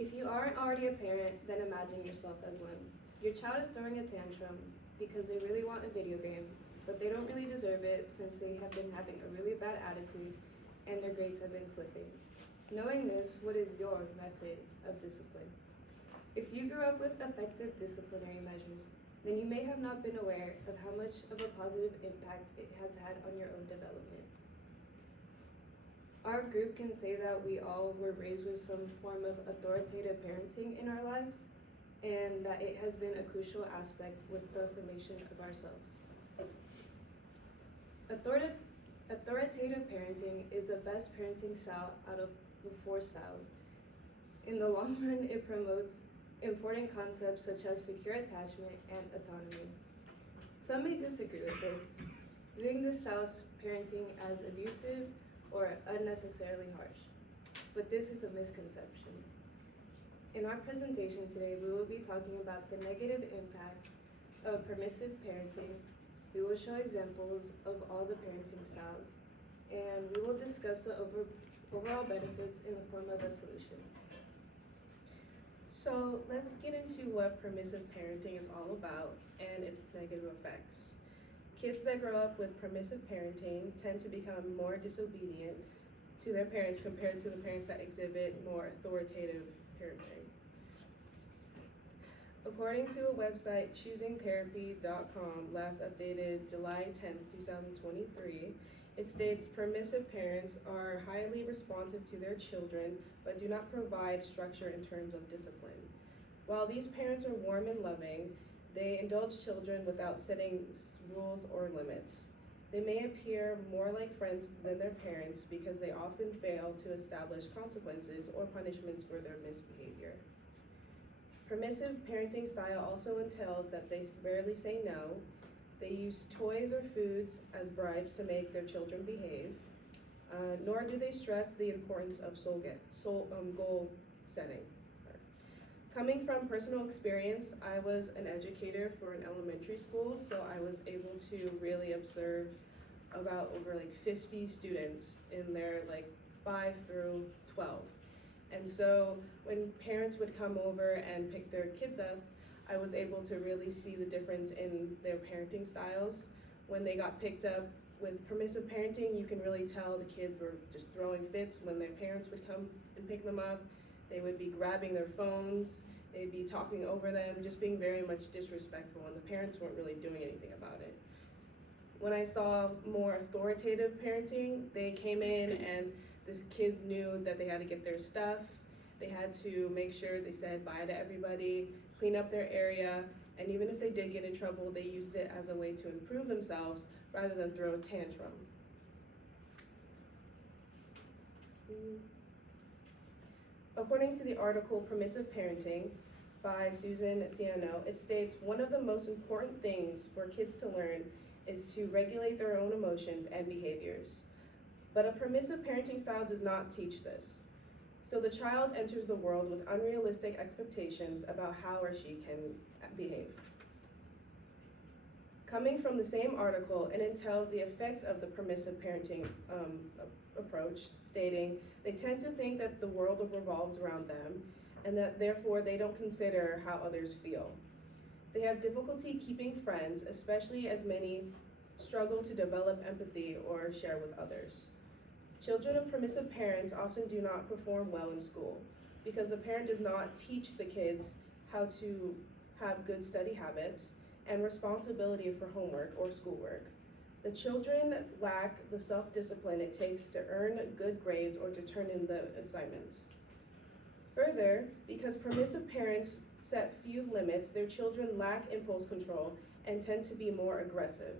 If you aren't already a parent, then imagine yourself as one. Your child is throwing a tantrum because they really want a video game, but they don't really deserve it since they have been having a really bad attitude and their grades have been slipping. Knowing this, what is your method of discipline? If you grew up with effective disciplinary measures, then you may have not been aware of how much of a positive impact it has had on your own development. Our group can say that we all were raised with some form of authoritative parenting in our lives, and that it has been a crucial aspect with the formation of ourselves. Authoritative parenting is the best parenting style out of the 4 styles. In the long run, it promotes important concepts such as secure attachment and autonomy. Some may disagree with this, viewing this style of parenting as abusive or unnecessarily harsh, but this is a misconception. In our presentation today, we will be talking about the negative impact of permissive parenting. We will show examples of all the parenting styles, and we will discuss the overall benefits in the form of a solution. So let's get into what permissive parenting is all about and its negative effects. Kids that grow up with permissive parenting tend to become more disobedient to their parents compared to the parents that exhibit more authoritative parenting. According to a website, choosingtherapy.com, last updated July 10th, 2023, it states permissive parents are highly responsive to their children but do not provide structure in terms of discipline. While these parents are warm and loving, they indulge children without setting rules or limits. They may appear more like friends than their parents because they often fail to establish consequences or punishments for their misbehavior. Permissive parenting style also entails that they rarely say no. They use toys or foods as bribes to make their children behave, nor do they stress the importance of goal setting. Coming from personal experience, I was an educator for an elementary school, so I was able to really observe about over 50 students in their 5 through 12. And so when parents would come over and pick their kids up, I was able to really see the difference in their parenting styles. When they got picked up with permissive parenting, you can really tell the kids were just throwing fits when their parents would come and pick them up. They would be grabbing their phones, they'd be talking over them, just being very much disrespectful, and the parents weren't really doing anything about it. When I saw more authoritative parenting, they came in and the kids knew that they had to get their stuff. They had to make sure they said bye to everybody, clean up their area, and even if they did get in trouble, they used it as a way to improve themselves rather than throw a tantrum. According to the article Permissive Parenting by Susan Ciano, it states one of the most important things for kids to learn is to regulate their own emotions and behaviors. But a permissive parenting style does not teach this. So the child enters the world with unrealistic expectations about how or she can behave. Coming from the same article, it entails the effects of the permissive parenting approach, stating they tend to think that the world revolves around them and that therefore they don't consider how others feel. They have difficulty keeping friends, especially as many struggle to develop empathy or share with others. Children of permissive parents often do not perform well in school because the parent does not teach the kids how to have good study habits and responsibility for homework or schoolwork. The children lack the self-discipline it takes to earn good grades or to turn in the assignments. Further, because permissive parents set few limits, their children lack impulse control and tend to be more aggressive.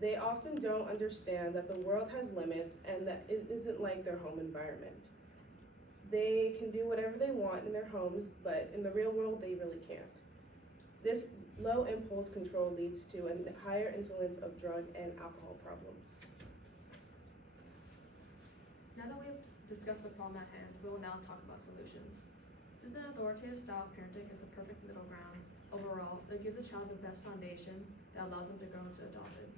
They often don't understand that the world has limits and that it isn't like their home environment. They can do whatever they want in their homes, but in the real world, they really can't. This low impulse control leads to a higher incidence of drug and alcohol problems. Now that we've discussed the problem at hand, we will now talk about solutions. Since an authoritative style of parenting is the perfect middle ground, overall, it gives a child the best foundation that allows them to grow into adulthood.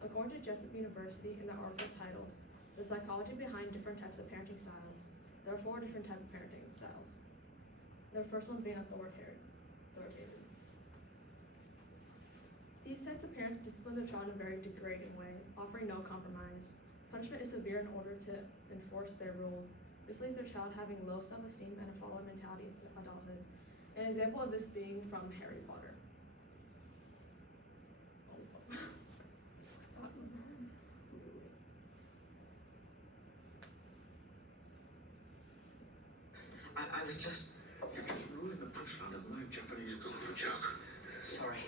According to Jessup University in the article titled, "The Psychology Behind Different Types of Parenting Styles," There are 4 different types of parenting styles. The first one being authoritative. These types of parents discipline their child in a very degrading way, offering no compromise. Punishment is severe in order to enforce their rules. This leaves their child having low self-esteem and a follower mentality into adulthood. An example of this being from Harry Potter. Oh, fuck. I was just... You just ruined the punchline of my Japanese golfer joke. Sorry.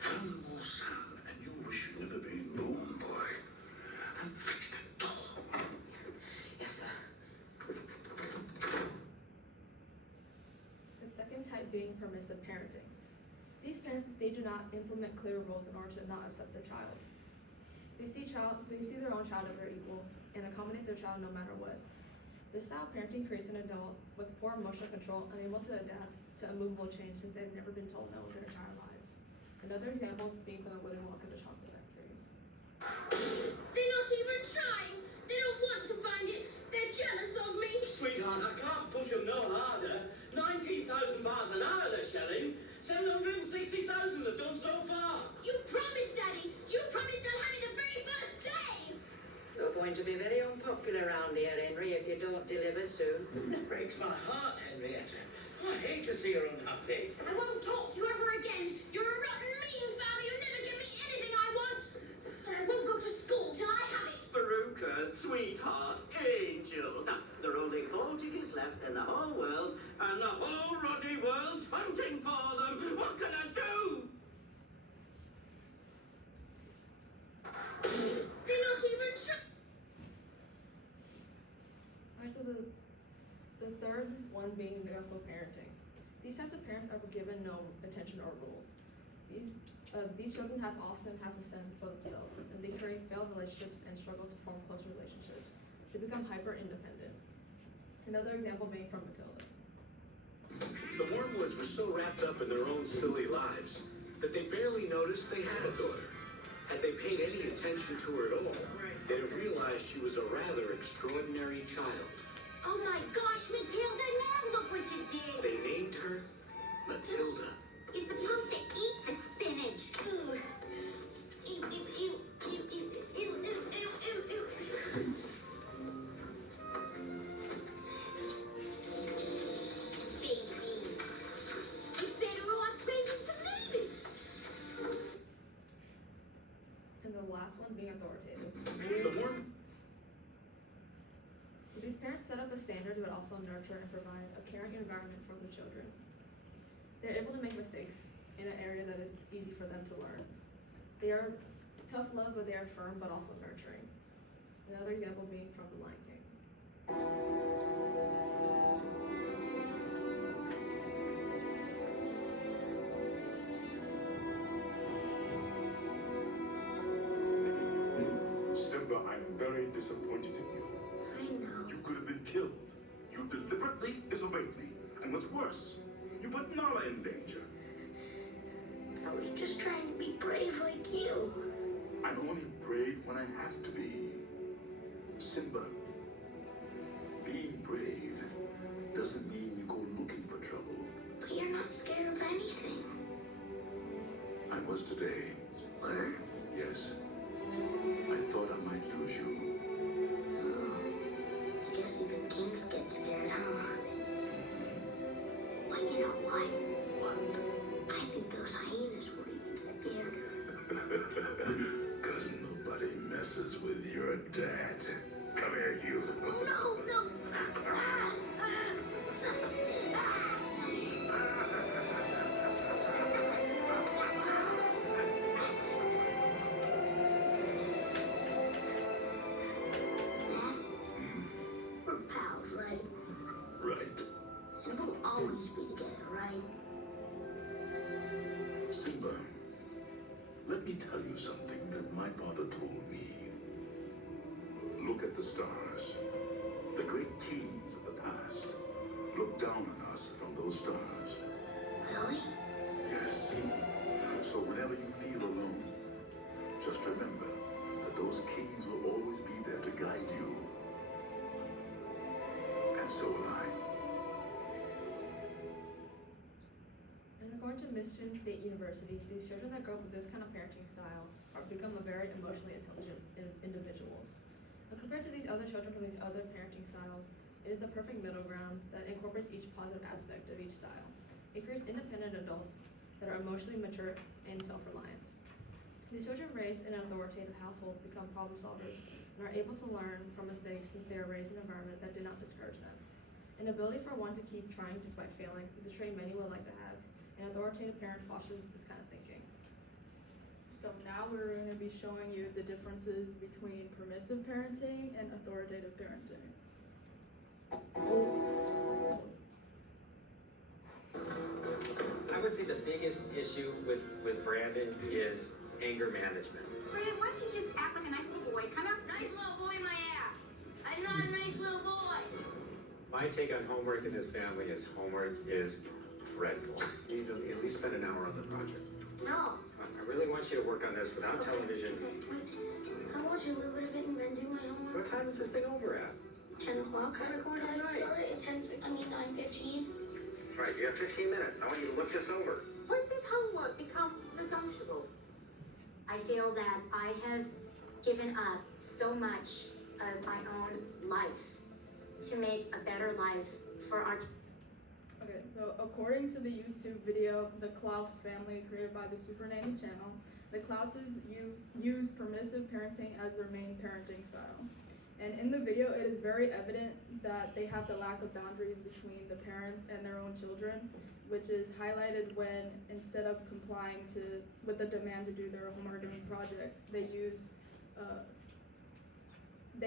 One more sound and you'll wish you'd never been born, boy. And fix that door. Yes, sir. The second type being permissive parenting. These parents, they do not implement clear rules in order to not upset their child. They see their own child as their equal and accommodate their child no matter what. This style of parenting creates an adult with poor emotional control, unable to adapt to a movable change since they've never been told no their entire lives. Another example is being from the Willy Wonka and the Chocolate Factory. They're not even trying. They don't want to find it. They're jealous of me. Sweetheart, I can't push them no harder. 19,000 bars an hour they're shelling. 760,000 they've done so far. You promised, Daddy. You promised I'd have it the very first day. You're going to be very unpopular around here, Henry, if you don't deliver soon. It breaks my heart, Henrietta. I hate to see her unhappy. I won't talk to you ever again. You're a rotten, mean family who never give me anything I want. And I won't go to school till I have it. Veruca, sweetheart, angel. Now, there are only 4 tickets left in the whole world, and the whole ruddy world's hunting for them. What can I do? They're not even trying. Alright, so the third one being neglectful parenting. These types of parents are given no attention or rules. These children often have to fend for themselves, and they create failed relationships and struggle to form close relationships. They become hyper-independent. Another example being from Matilda. The Wormwoods were so wrapped up in their own silly lives that they barely noticed they had a daughter. Had they paid any attention to her at all, they'd have realized she was a rather extraordinary child. Oh my gosh, Matilda, now look what you did. They named her Matilda. You're supposed to eat the spinach. Ew. Ew, ew, ew, ew, ew, ew, ew, ew, ew, ew. Babies. You're better off raising tomatoes. And the last one being authoritative. The Worm... So these parents set up a standard but also nurture and provide a caring environment for their children. They're able to make mistakes in an area that is easy for them to learn. They are tough love, but they are firm but also nurturing. Another example being from The Lion King. Simba, I'm very disappointed in you. I know. You could have been killed. You deliberately disobeyed me. And what's worse, you put Nala in danger. I was just trying to be brave like you. I'm only brave when I have to be. Simba, being brave doesn't mean you go looking for trouble. But you're not scared of anything. I was today. You were? Yes. I thought I might lose you. Oh, I guess even kings get scared, huh? But you know what? What? I think those hyenas were even scarier. 'Cause nobody messes with your dad. Come here, you. Oh, no, no! Ah, ah, We're pals, right? Right. And we'll always be together, right? Simba, let me tell you something that my father told me. Look at the stars. The great kings of the past look down on us from those stars. Really? Yes. So whenever you feel alone, just remember that those kings will always be there to guide you. And so will I. And according to Michigan State University, these children that grow up with this kind of parenting style become a very emotionally intelligent individuals. And compared to these other children from these other parenting styles, it is a perfect middle ground that incorporates each positive aspect of each style. It creates independent adults that are emotionally mature and self-reliant. These children raised in an authoritative household become problem solvers and are able to learn from mistakes since they are raised in an environment that did not discourage them. An ability for one to keep trying despite failing is a trait many would like to have. An authoritative parent fosters this kind of thinking. So now we're going to be showing you the differences between permissive parenting and authoritative parenting. I would say the biggest issue with Brandon is anger management. Brandon, why don't you just act like a nice little boy? Come out. Nice little boy, my ass. I'm not a nice little boy. My take on homework in this family is homework is dreadful. You need to at least spend an hour on the project. No. I really want you to work on this without television. Wait. Can I watch a little bit of it and then do my homework? What time is this thing over at? 10 o'clock. 10 o'clock Can at I night. start at 9:15? Right, you have 15 minutes. I want you to look this over. When did homework become negotiable? I feel that I have given up so much of my own life to make a better life for our Okay, so according to the YouTube video, The Klaus Family, created by the Super Nanny channel, the Klauses use permissive parenting as their main parenting style. And in the video, it is very evident that they have the lack of boundaries between the parents and their own children, which is highlighted when, instead of complying with the demand to do their homework and projects, they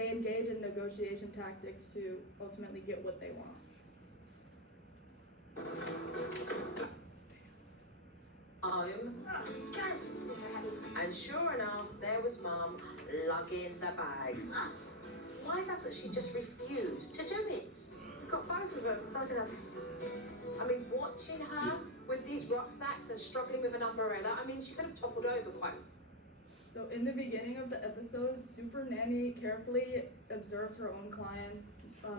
engage in negotiation tactics to ultimately get what they want. And sure enough, there was Mum lugging the bags. Why doesn't she just refuse to do it? We've got both of them. I mean, watching her with these rucksacks and struggling with an umbrella, I mean, she could have toppled over quite. So in the beginning of the episode, Super Nanny carefully observes her own clients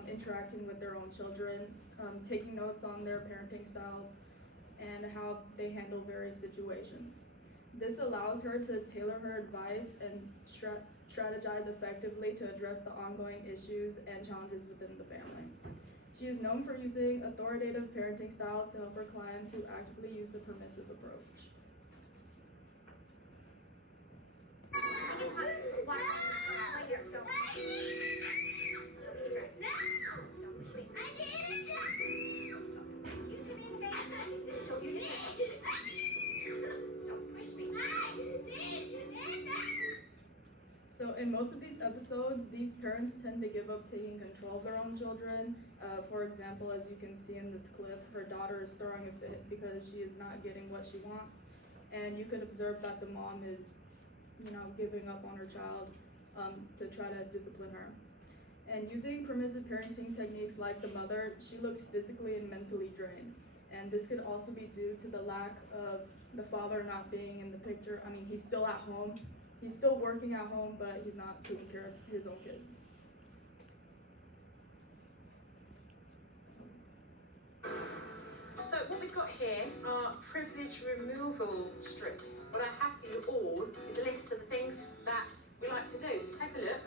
interacting with their own children, taking notes on their parenting styles and how they handle various situations. This allows her to tailor her advice and strategize effectively to address the ongoing issues and challenges within the family. She is known for using authoritative parenting styles to help her clients who actively use the permissive approach. So in most of these episodes, these parents tend to give up taking control of their own children. For example, as you can see in this clip, her daughter is throwing a fit because she is not getting what she wants. And you can observe that the mom is, giving up on her child to try to discipline her. And using permissive parenting techniques like the mother, she looks physically and mentally drained. And this could also be due to the lack of the father not being in the picture. I mean, he's still at home. He's still working at home, but he's not taking care of his own kids. So what we've got here are privilege removal strips. What I have for you all is a list of the things that we like to do. So take a look.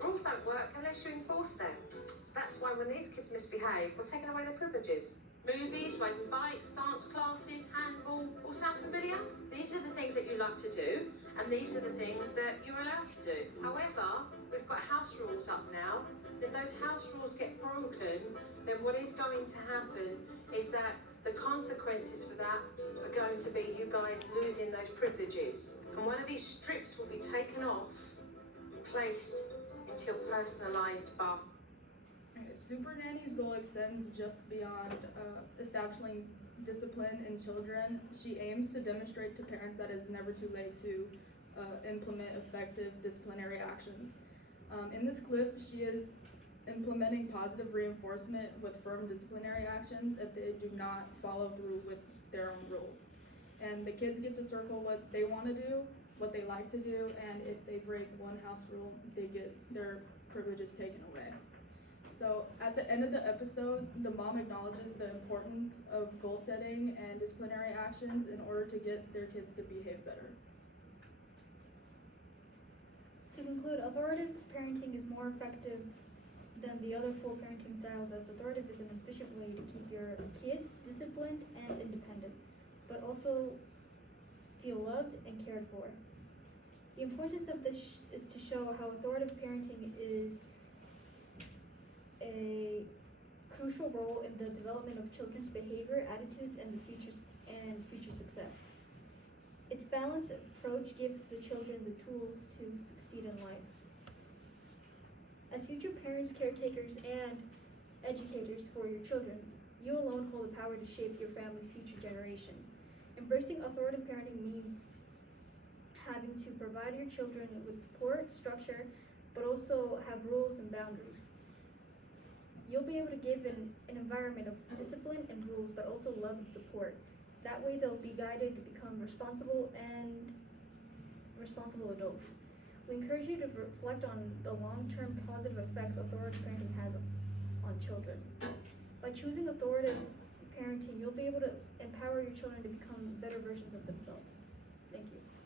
Rules don't work unless you enforce them. So that's why when these kids misbehave, we're taking away their privileges. Movies, riding bikes, dance classes, handball, all sound familiar? These are the things that you love to do, and these are the things that you're allowed to do. However, we've got house rules up now. If those house rules get broken, then what is going to happen is that the consequences for that are going to be you guys losing those privileges. And one of these strips will be taken off, placed into your personalised bar. Super Nanny's goal extends just beyond establishing discipline in children. She aims to demonstrate to parents that it is never too late to implement effective disciplinary actions. In this clip, she is implementing positive reinforcement with firm disciplinary actions if they do not follow through with their own rules. And the kids get to circle what they want to do, what they like to do, and if they break one house rule, they get their privileges taken away. So at the end of the episode, the mom acknowledges the importance of goal setting and disciplinary actions in order to get their kids to behave better. To conclude, authoritative parenting is more effective than the other four parenting styles, as authoritative is an efficient way to keep your kids disciplined and independent, but also feel loved and cared for. The importance of this is to show how authoritative parenting is a crucial role in the development of children's behavior, attitudes, and future success. Its balanced approach gives the children the tools to succeed in life. As future parents, caretakers, and educators for your children, you alone hold the power to shape your family's future generation. Embracing authoritative parenting means having to provide your children with support, structure, but also have rules and boundaries. You'll be able to give an environment of discipline and rules, but also love and support. That way they'll be guided to become responsible adults. We encourage you to reflect on the long-term positive effects authoritative parenting has on children. By choosing authoritative parenting, you'll be able to empower your children to become better versions of themselves. Thank you.